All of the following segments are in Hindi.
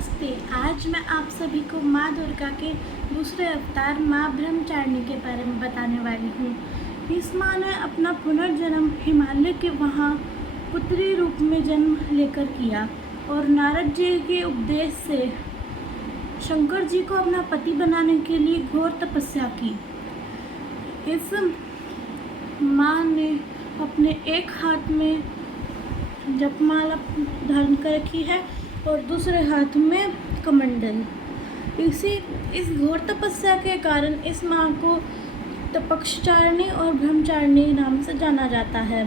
नमस्ते। आज मैं आप सभी को माँ दुर्गा के दूसरे अवतार माँ ब्रह्मचारिणी के बारे में बताने वाली हूँ। इस माँ ने अपना पुनर्जन्म हिमालय के वहाँ पुत्री रूप में जन्म लेकर किया और नारद जी के उपदेश से शंकर जी को अपना पति बनाने के लिए घोर तपस्या की। इस माँ ने अपने एक हाथ में जपमाला धारण कर रखी है और दूसरे हाथ में कमंडल। इस घोर तपस्या के कारण इस माँ को तपस्चारिणी और ब्रह्मचारिणी नाम से जाना जाता है।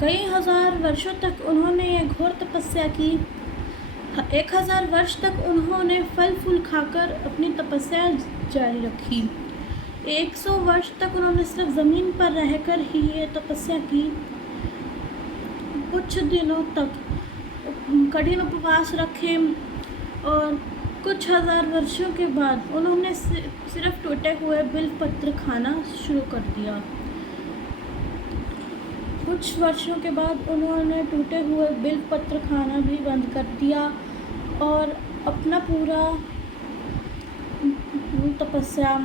कई हजार वर्षों तक उन्होंने ये घोर तपस्या की। 1000 वर्ष तक उन्होंने फल फूल खाकर अपनी तपस्या जारी रखी। 100 वर्ष तक उन्होंने सिर्फ ज़मीन पर रहकर ही ये तपस्या की। कुछ दिनों तक कठिन उपवास रखे और कुछ हजार वर्षों के बाद उन्होंने सिर्फ टूटे हुए बिल्वपत्र खाना शुरू कर दिया। कुछ वर्षों के बाद उन्होंने टूटे हुए बिल्वपत्र खाना भी बंद कर दिया और अपना पूरा तपस्या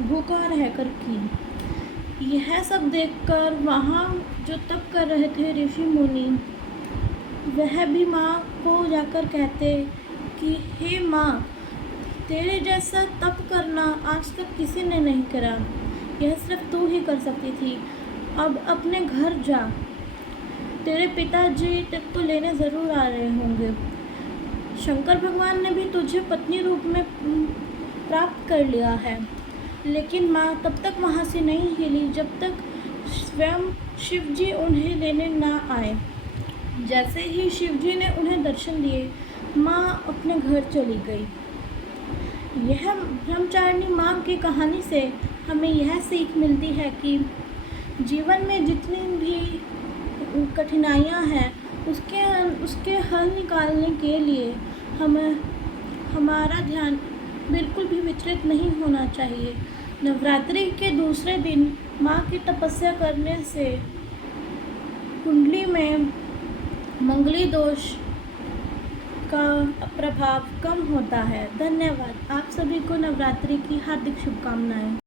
भूखा रहकर की। यह सब देखकर वहाँ जो तप कर रहे थे ऋषि मुनि, वह भी माँ को जाकर कहते कि हे माँ, तेरे जैसा तप करना आज तक किसी ने नहीं करा, यह सिर्फ तू ही कर सकती थी। अब अपने घर जा, तेरे पिताजी तक तो लेने ज़रूर आ रहे होंगे। शंकर भगवान ने भी तुझे पत्नी रूप में प्राप्त कर लिया है। लेकिन माँ तब तक वहाँ से नहीं हिली जब तक स्वयं शिवजी उन्हें लेने ना आए। जैसे ही शिवजी ने उन्हें दर्शन दिए, माँ अपने घर चली गई। यह ब्रह्मचारिणी माँ की कहानी से हमें यह सीख मिलती है कि जीवन में जितनी भी कठिनाइयाँ हैं, उसके हल निकालने के लिए हमारा ध्यान बिल्कुल भी विचलित नहीं होना चाहिए। नवरात्रि के दूसरे दिन माँ की तपस्या करने से कुंडली में मंगली दोष का प्रभाव कम होता है। धन्यवाद। आप सभी को नवरात्रि की हार्दिक शुभकामनाएं।